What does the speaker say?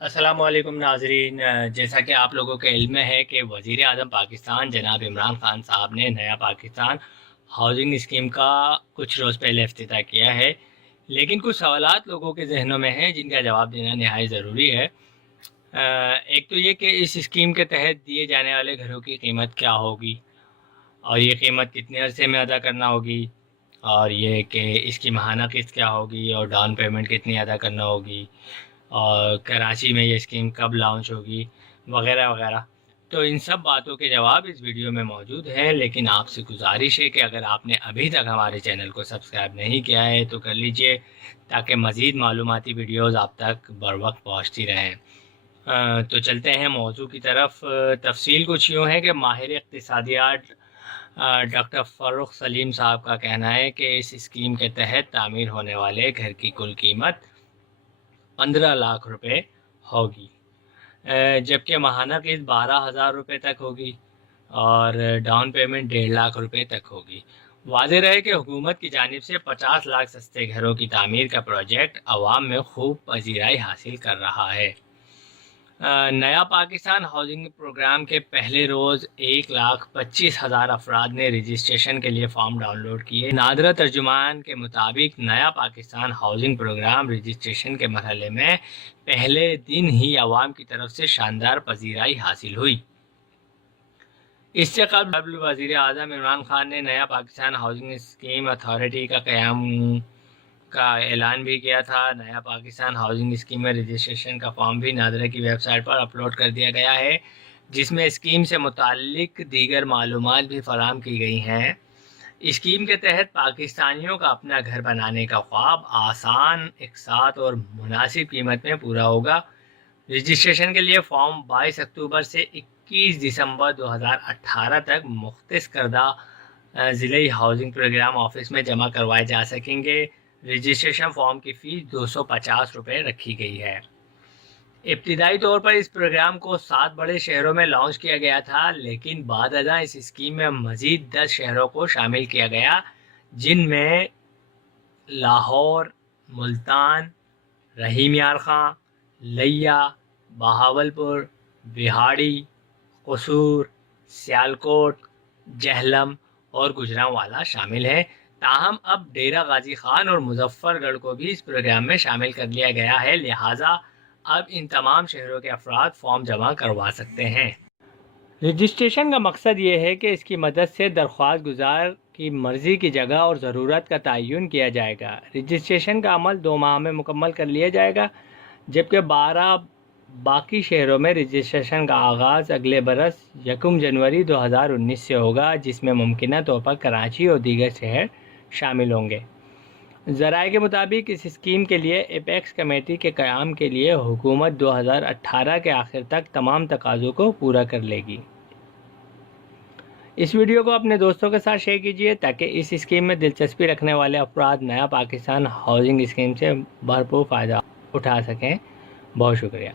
السلام علیکم ناظرین، جیسا کہ آپ لوگوں کے علم میں ہے کہ وزیر اعظم پاکستان جناب عمران خان صاحب نے نیا پاکستان ہاؤسنگ اسکیم کا کچھ روز پہلے افتتاح کیا ہے، لیکن کچھ سوالات لوگوں کے ذہنوں میں ہیں جن کا جواب دینا نہایت ضروری ہے۔ ایک تو یہ کہ اس اسکیم کے تحت دیے جانے والے گھروں کی قیمت کیا ہوگی، اور یہ قیمت کتنے عرصے میں ادا کرنا ہوگی، اور یہ کہ اس کی ماہانہ قسط کیا ہوگی اور ڈاؤن پیمنٹ کتنی ادا کرنا ہوگی، اور کراچی میں یہ اسکیم کب لانچ ہوگی، وغیرہ وغیرہ۔ تو ان سب باتوں کے جواب اس ویڈیو میں موجود ہیں، لیکن آپ سے گزارش ہے کہ اگر آپ نے ابھی تک ہمارے چینل کو سبسکرائب نہیں کیا ہے تو کر لیجئے، تاکہ مزید معلوماتی ویڈیوز آپ تک بر وقت پہنچتی رہیں۔ تو چلتے ہیں موضوع کی طرف۔ تفصیل کچھ یوں ہے کہ ماہر اقتصادیات ڈاکٹر فروخ سلیم صاحب کا کہنا ہے کہ اس اسکیم کے تحت تعمیر ہونے والے گھر کی کل قیمت 15 لاکھ روپے ہوگی، جبکہ ماہانہ قسط 12,000 روپے تک ہوگی اور ڈاؤن پیمنٹ 1.5 لاکھ روپے تک ہوگی۔ واضح رہے کہ حکومت کی جانب سے 50 لاکھ سستے گھروں کی تعمیر کا پروجیکٹ عوام میں خوب پذیرائی حاصل کر رہا ہے۔ نیا پاکستان ہاؤسنگ پروگرام کے پہلے روز 1,25,000 افراد نے رجسٹریشن کے لیے فارم ڈاؤن لوڈ کیے۔ نادرہ ترجمان کے مطابق نیا پاکستان ہاؤسنگ پروگرام رجسٹریشن کے مرحلے میں پہلے دن ہی عوام کی طرف سے شاندار پذیرائی حاصل ہوئی۔ اس سے قبل وزیر اعظم عمران خان نے نیا پاکستان ہاؤسنگ اسکیم اتھارٹی کا قیام کا اعلان بھی کیا تھا۔ نیا پاکستان ہاؤسنگ اسکیم میں رجسٹریشن کا فارم بھی نادرہ کی ویب سائٹ پر اپلوڈ کر دیا گیا ہے، جس میں اسکیم سے متعلق دیگر معلومات بھی فراہم کی گئی ہیں۔ اسکیم کے تحت پاکستانیوں کا اپنا گھر بنانے کا خواب آسان، اقساط اور مناسب قیمت میں پورا ہوگا۔ رجسٹریشن کے لیے فارم 22 اکتوبر سے 21 دسمبر 2018 تک مختص کردہ ضلعی ہاؤسنگ پروگرام آفس میں جمع کروائے جا سکیں گے۔ رجسٹریشن فارم کی فیس 250 روپے رکھی گئی ہے۔ ابتدائی طور پر اس پروگرام کو 7 بڑے شہروں میں لانچ کیا گیا تھا، لیکن بعد ازاں اس اسکیم میں مزید 10 شہروں کو شامل کیا گیا، جن میں لاہور، ملتان، رحیم یار خان، لیا، بہاولپور، بہاڑی، قصور، سیالکوٹ، جہلم اور گوجرانوالہ شامل ہیں۔ تاہم اب ڈیرہ غازی خان اور مظفر گڑھ کو بھی اس پروگرام میں شامل کر لیا گیا ہے، لہٰذا اب ان تمام شہروں کے افراد فارم جمع کروا سکتے ہیں۔ رجسٹریشن کا مقصد یہ ہے کہ اس کی مدد سے درخواست گزار کی مرضی کی جگہ اور ضرورت کا تعین کیا جائے گا۔ رجسٹریشن کا عمل 2 ماہ میں مکمل کر لیا جائے گا، جبکہ 12 باقی شہروں میں رجسٹریشن کا آغاز اگلے برس 1 جنوری 2019 سے ہوگا، جس میں ممکنہ طور پر کراچی اور دیگر شہر شامل ہوں گے۔ ذرائع کے مطابق اس اسکیم کے لیے ایپیکس کمیٹی کے قیام کے لیے حکومت 2018 کے آخر تک تمام تقاضوں کو پورا کر لے گی۔ اس ویڈیو کو اپنے دوستوں کے ساتھ شیئر کیجیے تاکہ اس اسکیم میں دلچسپی رکھنے والے افراد نیا پاکستان ہاؤسنگ اسکیم سے بھرپور فائدہ اٹھا سکیں۔ بہت شکریہ۔